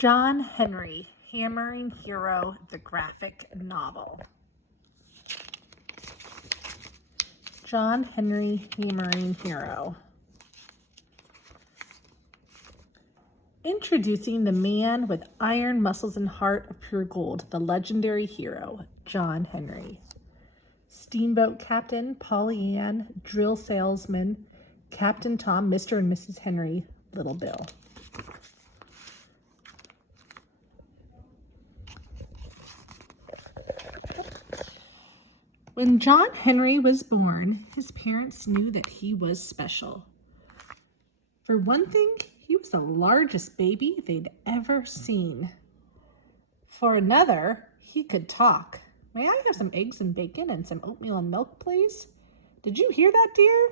John Henry, Hammering Hero, the graphic novel. John Henry, Hammering Hero. Introducing the man with iron muscles and heart of pure gold, the legendary hero, John Henry. Steamboat Captain, Polly Ann, Drill Salesman, Captain Tom, Mr. and Mrs. Henry, Little Bill. When John Henry was born, his parents knew that he was special. For one thing, he was the largest baby they'd ever seen. For another, he could talk. May I have some eggs and bacon and some oatmeal and milk, please? Did you hear that, dear?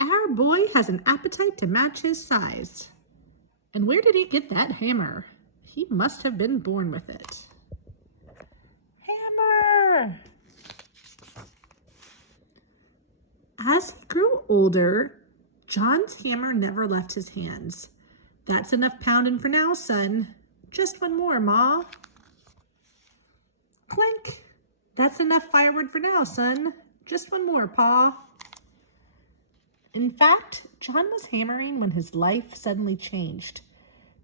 Our boy has an appetite to match his size. And where did he get that hammer? He must have been born with it. Hammer! As he grew older, John's hammer never left his hands. That's enough pounding for now, son. Just one more, Ma. Clink. That's enough firewood for now, son. Just one more, Pa. In fact, John was hammering when his life suddenly changed.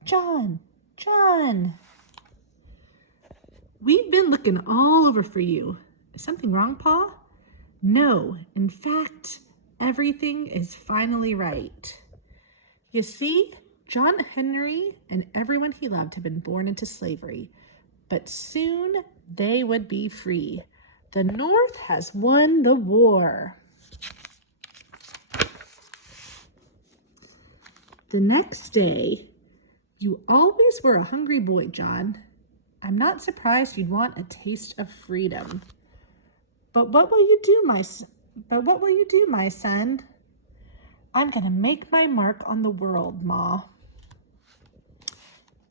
John! We've been looking all over for you. Is something wrong, Pa? No, in fact, everything is finally right. You see, John Henry and everyone he loved had been born into slavery, but soon they would be free. The North has won the war. The next day, you always were a hungry boy, John. I'm not surprised you'd want a taste of freedom. But what will you do, my son? I'm going to make my mark on the world, Ma.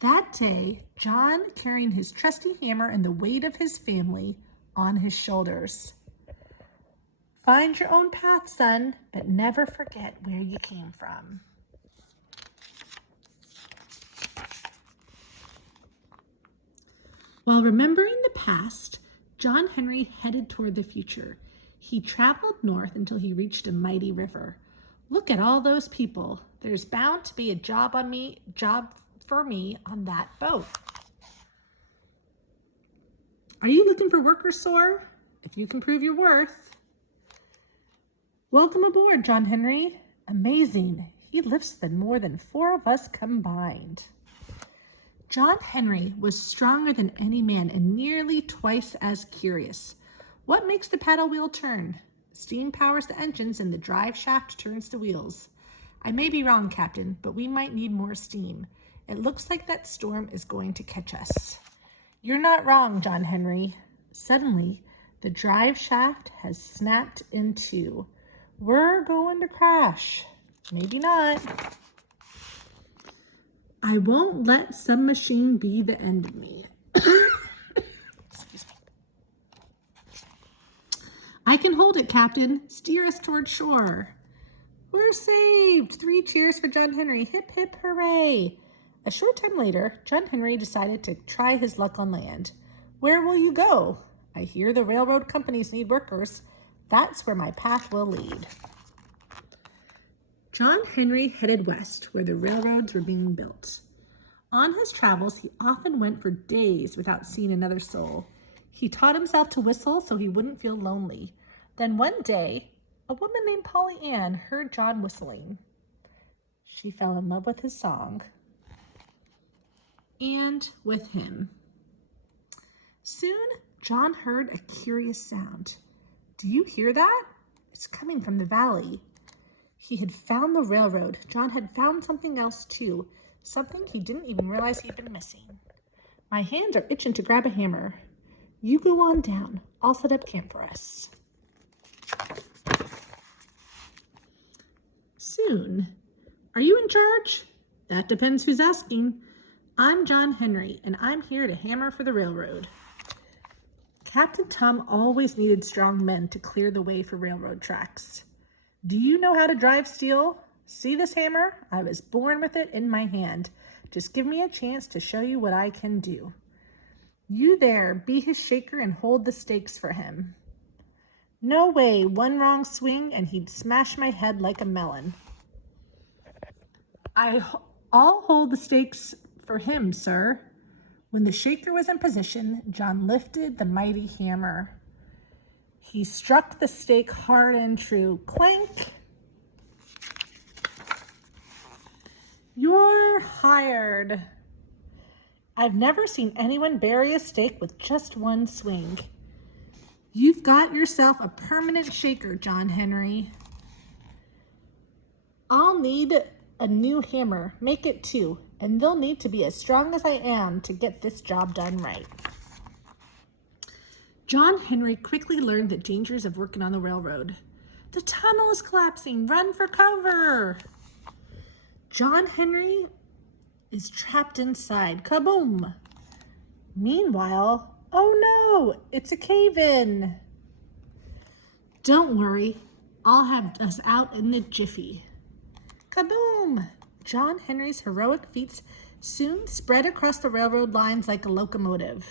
That day, John carrying his trusty hammer and the weight of his family on his shoulders. Find your own path, son, but never forget where you came from. While remembering the past, John Henry headed toward the future. He traveled north until he reached a mighty river. Look at all those people. There's bound to be a job for me on that boat. Are you looking for work or sore? If you can prove your worth. Welcome aboard, John Henry. Amazing. He lifts more than 4 of us combined. John Henry was stronger than any man and nearly twice as curious. What makes the paddle wheel turn? Steam powers the engines and the drive shaft turns the wheels. I may be wrong, Captain, but we might need more steam. It looks like that storm is going to catch us. You're not wrong, John Henry. Suddenly, the drive shaft has snapped in two. We're going to crash. Maybe not. I won't let some machine be the end of me. Excuse me. I can hold it, Captain. Steer us toward shore. We're saved. 3 cheers for John Henry. Hip, hip, hooray. A short time later, John Henry decided to try his luck on land. Where will you go? I hear the railroad companies need workers. That's where my path will lead. John Henry headed west, where the railroads were being built. On his travels, he often went for days without seeing another soul. He taught himself to whistle so he wouldn't feel lonely. Then one day, a woman named Polly Ann heard John whistling. She fell in love with his song and with him. Soon, John heard a curious sound. Do you hear that? It's coming from the valley. He had found the railroad. John had found something else too, something he didn't even realize he'd been missing. My hands are itching to grab a hammer. You go on down. I'll set up camp for us. Soon. Are you in charge? That depends who's asking. I'm John Henry, and I'm here to hammer for the railroad. Captain Tom always needed strong men to clear the way for railroad tracks. Do you know how to drive steel? See this hammer? I was born with it in my hand. Just give me a chance to show you what I can do. You there, be his shaker and hold the stakes for him. No way, one wrong swing and he'd smash my head like a melon. I'll hold the stakes for him, sir. When the shaker was in position, John lifted the mighty hammer. He struck the stake hard and true. Clank! You're hired. I've never seen anyone bury a stake with just one swing. You've got yourself a permanent shaker, John Henry. I'll need a new hammer. Make it 2, and they'll need to be as strong as I am to get this job done right. John Henry quickly learned the dangers of working on the railroad. The tunnel is collapsing. Run for cover. John Henry is trapped inside. Kaboom! Meanwhile, oh no, it's a cave-in. Don't worry, I'll have us out in a jiffy. Kaboom! John Henry's heroic feats soon spread across the railroad lines like a locomotive.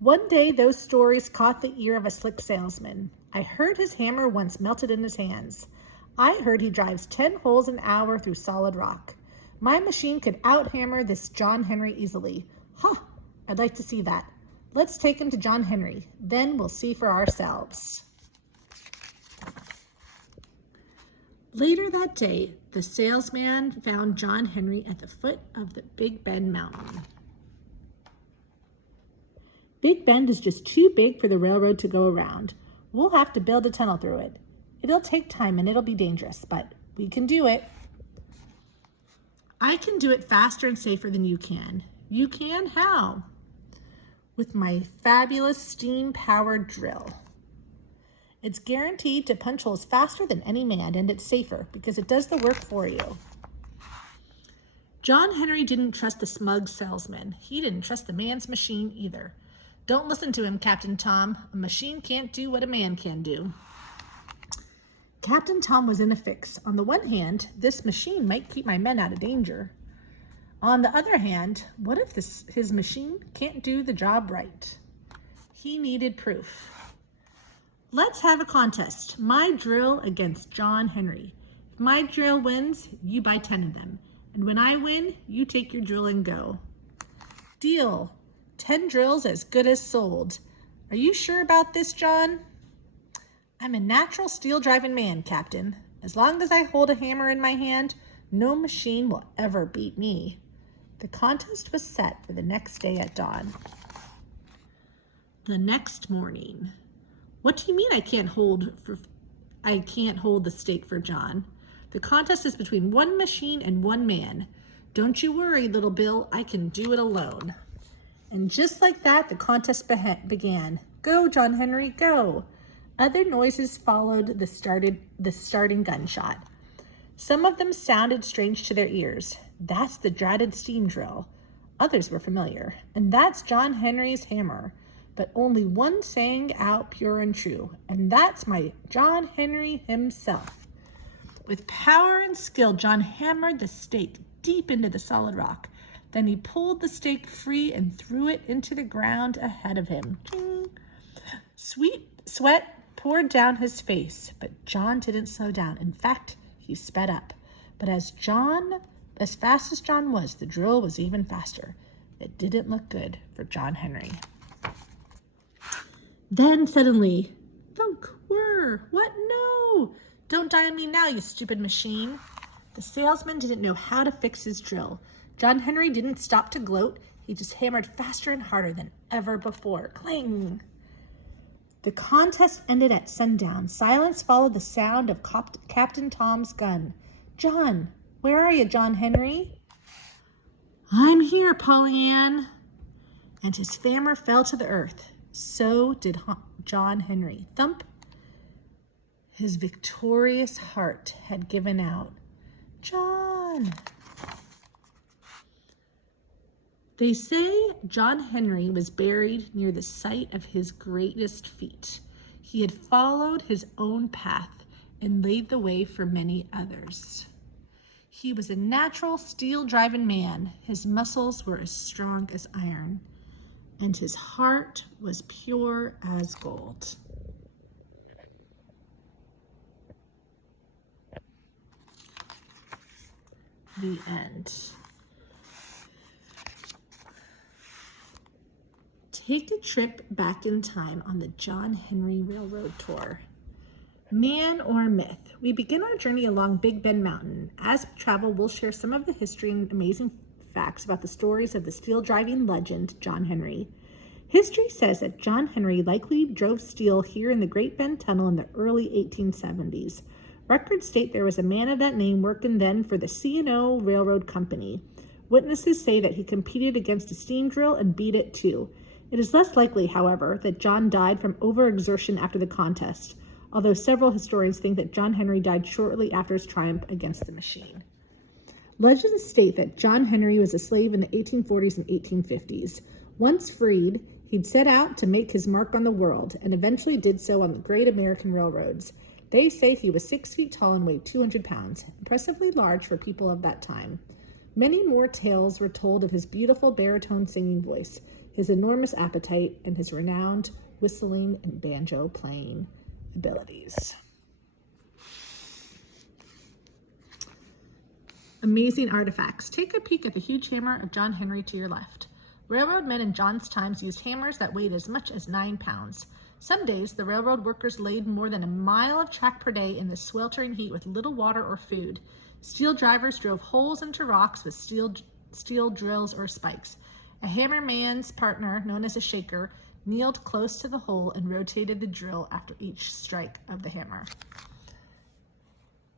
One day, those stories caught the ear of a slick salesman. I heard his hammer once melted in his hands. I heard he drives 10 holes an hour through solid rock. My machine could out-hammer this John Henry easily. Huh, I'd like to see that. Let's take him to John Henry. Then we'll see for ourselves. Later that day, the salesman found John Henry at the foot of the Big Bend Mountain. Big Bend is just too big for the railroad to go around. We'll have to build a tunnel through it. It'll take time and it'll be dangerous, but we can do it. I can do it faster and safer than you can. You can? How? With my fabulous steam-powered drill. It's guaranteed to punch holes faster than any man, and it's safer because it does the work for you. John Henry didn't trust the smug salesman. He didn't trust the man's machine either. Don't listen to him, Captain Tom. A machine can't do what a man can do. Captain Tom was in a fix. On the one hand, this machine might keep my men out of danger. On the other hand, what if his machine can't do the job right? He needed proof. Let's have a contest. My drill against John Henry. If my drill wins, you buy 10 of them. And when I win, you take your drill and go. Deal. 10 drills as good as sold. Are you sure about this, John? I'm a natural steel-driving man, Captain. As long as I hold a hammer in my hand, no machine will ever beat me. The contest was set for the next day at dawn. The next morning. What do you mean I can't hold the stake for John? The contest is between one machine and one man. Don't you worry, little Bill. I can do it alone. And just like that, the contest began. Go, John Henry, go. Other noises followed the starting gunshot. Some of them sounded strange to their ears. That's the dreaded steam drill. Others were familiar. And that's John Henry's hammer. But only one sang out pure and true. And that's my John Henry himself. With power and skill, John hammered the stake deep into the solid rock. Then he pulled the stake free and threw it into the ground ahead of him. Ching. Sweet sweat poured down his face, but John didn't slow down. In fact, he sped up. But as fast as John was, the drill was even faster. It didn't look good for John Henry. Then suddenly, thunk, whir, what? No! Don't die on me now, you stupid machine. The salesman didn't know how to fix his drill. John Henry didn't stop to gloat. He just hammered faster and harder than ever before. Clang! The contest ended at sundown. Silence followed the sound of Captain Tom's gun. John, where are you, John Henry? I'm here, Pollyann. And his hammer fell to the earth. So did John Henry. Thump! His victorious heart had given out. John! They say John Henry was buried near the site of his greatest feat. He had followed his own path and laid the way for many others. He was a natural steel-driving man. His muscles were as strong as iron, and his heart was pure as gold. The end. Take a trip back in time on the John Henry Railroad Tour. Man or myth? We begin our journey along Big Bend Mountain. As we travel, we'll share some of the history and amazing facts about the stories of the steel-driving legend, John Henry. History says that John Henry likely drove steel here in the Great Bend Tunnel in the early 1870s. Records state there was a man of that name working then for the C&O Railroad Company. Witnesses say that he competed against a steam drill and beat it too. It is less likely, however, that John died from overexertion after the contest, although several historians think that John Henry died shortly after his triumph against the machine. Legends state that John Henry was a slave in the 1840s and 1850s. Once freed, he'd set out to make his mark on the world, and eventually did so on the great American railroads. They say he was 6 feet tall and weighed 200 pounds, impressively large for people of that time. Many more tales were told of his beautiful baritone singing voice, his enormous appetite, and his renowned whistling and banjo playing abilities. Amazing artifacts. Take a peek at the huge hammer of John Henry to your left. Railroad men in John's times used hammers that weighed as much as 9 pounds. Some days, the railroad workers laid more than a mile of track per day in the sweltering heat with little water or food. Steel drivers drove holes into rocks with steel drills or spikes. A hammerman's partner, known as a shaker, kneeled close to the hole and rotated the drill after each strike of the hammer.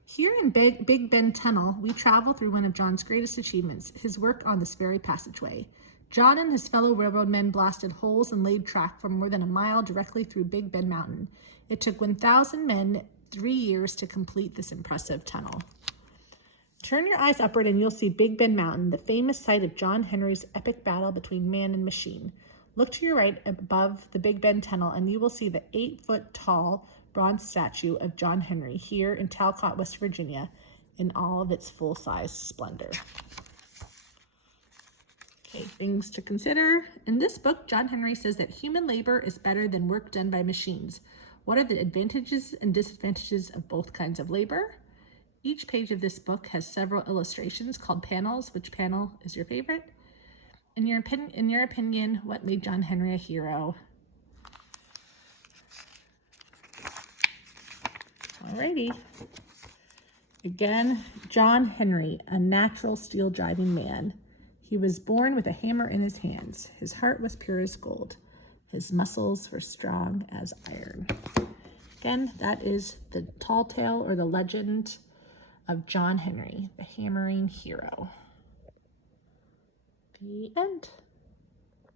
Here in Big Bend Tunnel, we travel through one of John's greatest achievements, his work on this very passageway. John and his fellow railroad men blasted holes and laid track for more than a mile directly through Big Bend Mountain. It took 1,000 men 3 years to complete this impressive tunnel. Turn your eyes upward and you'll see Big Bend Mountain, the famous site of John Henry's epic battle between man and machine. Look to your right above the Big Bend Tunnel and you will see the 8-foot-tall bronze statue of John Henry here in Talcott, West Virginia, in all of its full-size splendor. Okay, things to consider. In this book, John Henry says that human labor is better than work done by machines. What are the advantages and disadvantages of both kinds of labor? Each page of this book has several illustrations called panels. Which panel is your favorite? In your opinion, what made John Henry a hero? Alrighty. Again, John Henry, a natural steel-driving man. He was born with a hammer in his hands. His heart was pure as gold. His muscles were strong as iron. Again, that is the tall tale or the legend of John Henry, the hammering hero. The end.